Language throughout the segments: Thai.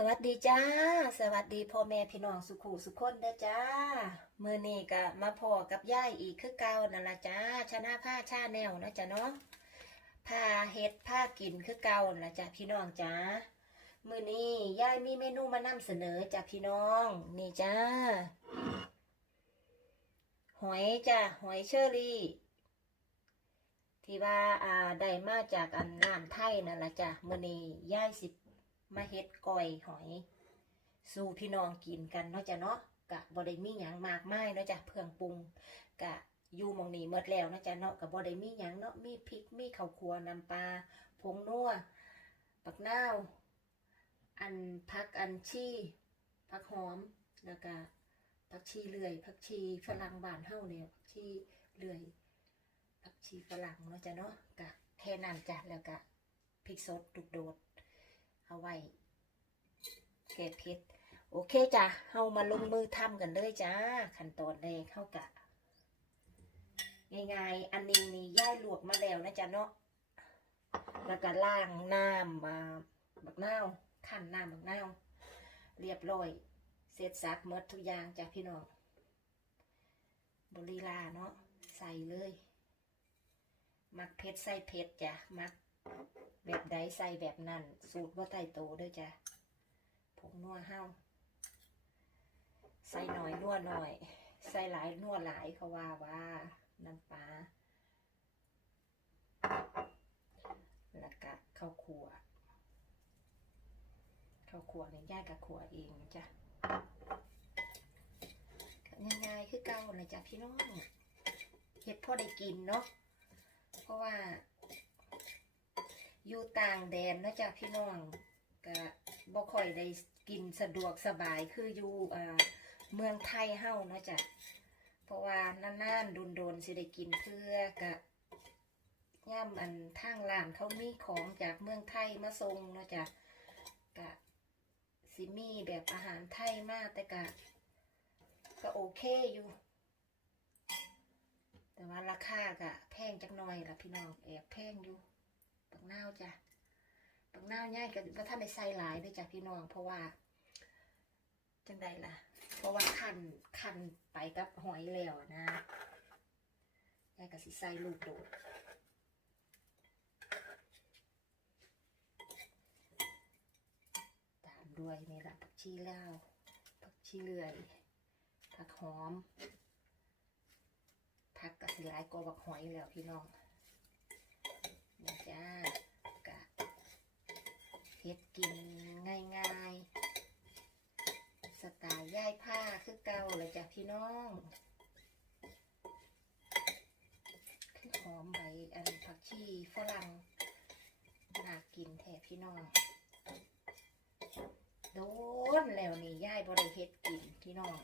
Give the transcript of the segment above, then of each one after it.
สวัสดีจ้า สวัสดีพ่อแม่พี่น้องสุขุสุขคนเด้อจ้า มือนี้ก็มาพอกับย่ายอีกคือเก่านั่นละจ้า ชนะผ้าชาแนวนะจ้ะเนาะผ้าเฮ็ดผ้ากินคือเก่านั่นละจ้าพี่น้องจ้า มือนี้ย่ายมีเมนูมานำเสนอจ้าพี่น้อง นี่จ้า หอยจ้าหอยเชอรี่ ที่ว่าอ่าได้มาจากอันน้ำไทยนั่นละจ้ะมื้อนี้ย่ายสิ มาเฮ็ดก้อยหอย สู่พี่น้องกินกันเนาะจ้ะเนาะกะบ่ได้มีหยังมากมายเนาะจ้ะเครื่องปรุงกะอยู่มองนี้หมดแล้วเนาะจ้ะเนาะกะบ่ได้มีหยังเนาะมีพริกมีข้าวคั่วน้ำปลาผงนัวปักนาวอันผักอันชีผักหอมแล้วก็ผักชีเลื่อยผักชีฝรั่งบานเฮาเนี่ยผักชีเลื่อยผักชีฝรั่งเนาะจ้ะเนาะกะแค่นั้นจ้ะแล้วก็พริกสดดุกโดด เอาไว้แก้เผ็ดโอเคจ้ะเฮามาลงมือทำกันเลยจ้า ขั้นตอนแรกเข้ากะ ง่ายๆ อันนี้นี่ย่ายลวกมาแล้วนะจ๊ะเนาะ แล้วก็ล้างน้ำมาบักนาวขั้นน้ำบักนาวเรียบร้อย เสร็จสับหมดทุกอย่างจ้ะพี่น้องบริลาเนาะ ใส่เลย มักเผ็ดใส่เผ็ดจ้ะ มัก แบบใดใส่แบบนั้น สูตรว่าไตโตเด้วยจ้ะผงนัวเห้าใส่หน่อยนัวหน่อย ใส่หลายนัวหลายเขาว่าว่าน้ำปลาแล้วก็ข้าวคั่วข้าวคั่วเนี่ยย่ายกับคั่วเองจ้ะง่ายๆคือเก่าเลยจ้ะพี่น้องเฮ็ดพ่อได้กินเนาะเพราะว่า อยู่ต่างแดนเนาะจ้ะพี่น้องก็บ่ค่อยได้กินสะดวกสบายคืออยู่อ่าเมืองไทยเฮาเนาะจ้ะเพราะว่านานๆโดนๆสิได้กินเพื่อกะย่ำอันทางร้านเขามีของจากเมืองไทยมาส่งเนาะจ้ะกะสิมีแบบอาหารไทยมากแต่กะก็โอเคอยู่ แต่ว่าราคากะแพงจักหน่อยละพี่น้องแอบแพงอยู่ ปักนาวจ้ะปักนาวง่ายกับว่าท่านได้ใส่หลายด้วยจ้ะพี่น้อง เพราะว่า จังใดล่ะ เพราะว่าคันคันไปกับหอยแล้วนะยายกับสิใส่ลูกโดดตามด้วยนี่ละผักชีลาวผักชีเลื่อยผักหอมผักกระสิหลายกว่าบักหอยแล้วพี่น้อง นี่จ้ากะเฮ็ดกินง่ายๆ สไตล์ย่ายผ้าคือเก่าเลยจ้ะพี่น้องคือหอมใบอันผักชีฝรั่งน่ากินแท้พี่น้อง โดนแล้วนี่ย่ายบริเฮ็ดกินพี่น้อง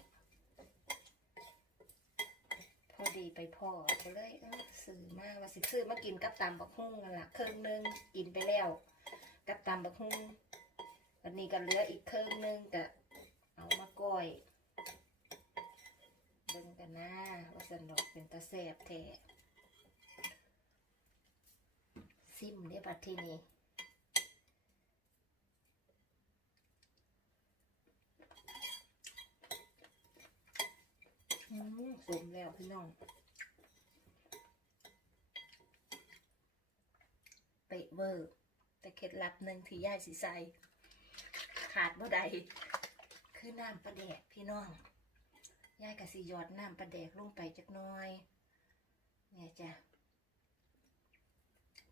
อดีไปพ่อก็เลยเออซื้อมาว่าสิซื้อมากินกับตำบักฮุ่งกันละครึ่งหนึงกินไปแล้ว กับตำบักฮุ่งวันนี้ก็เหลืออีกครึ่งหนึงก็เอามาก้อยเบิ่งกันนะว่าสนดอกเป็นตาแสบแท้ซิมได้บัดทีนี้อืม สมแล้วพี่น้องเปะเวอร์ แต่เคล็ดลับหนึ่งที่ย่ายสีใสขาดบ่ได้คือน้ำปลาแดกพี่น้องย่ายกับสีหยอดน้ำปลาแดกลงไปจักน้อย เนี่ยจ้ะ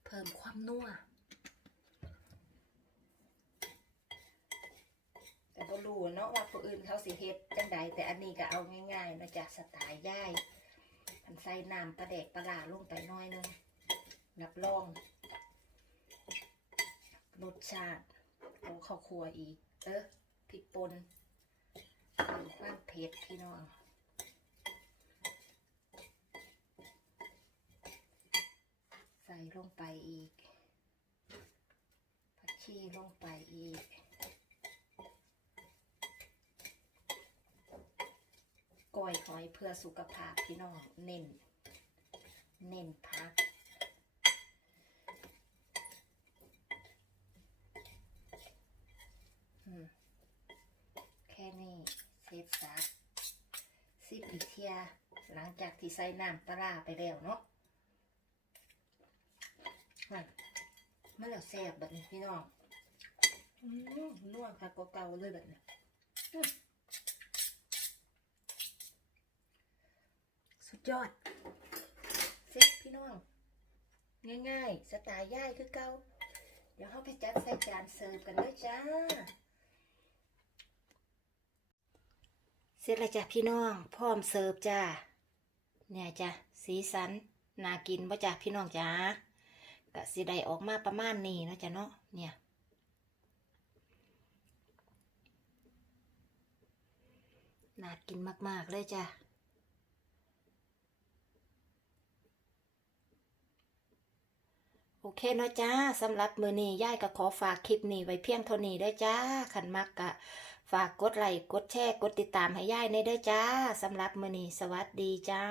เพิ่มความนัวแต่ บ่รู้เนาะว่าผู้อื่นเขาสิเฮ็ดจังใดแต่อันนี้ก็เอาง่ายๆนาะจ้ะสไตล์ย่ายมันใส่น้ำปลาแดกปลาหลาลงไปน้อยหนึงรับรองรสชาติโอ้ข้าวคั่วอีก เออพริกป่นเพิ่มความเผ็ดพี่น้องใส่ลงไปอีกผักชีลงไปอีก ก้อยหอยเพื่อสุขภาพพี่น้องเน้น เน้นพักอืมสาดซิบอีเทีย หลังจากที่ใส่น้ำปลาไปแล้วเนาะมันมันแล้วแซ่บแบบนี้พี่น้องอืมนัวค่ะเก่าๆเลยแบบนี้ ยอดเซ็ตพี่น้อง ง่ายๆ สไตล์ย่ายคือเก่าเดี๋ยวเราไปจัดใส่จานเสิร์ฟกันเลยจ้า เสร็จแล้วจ้ะพี่น้อง พร้อมเสิร์ฟจ้า เนี่ยจ้ะสีสันน่ากินป่ะจ้ะพี่น้องจ้ากะสิได้ออกมาประมาณนี้เนาะจ้ะเนาะเนี่ยน่ากินมาก ๆ เลยจ้ะ โอเคเนาะจ้าสำหรับมือนี้ย่ายก็ขอฝากคลิปนี้ไว้เพียงเท่านี้ได้จ้าขันมักกะ ฝากกดไลค์กดแชร์กดติดตามให้ย่ายในได้จ้าสำหรับมือนี้สวัสดีจ้า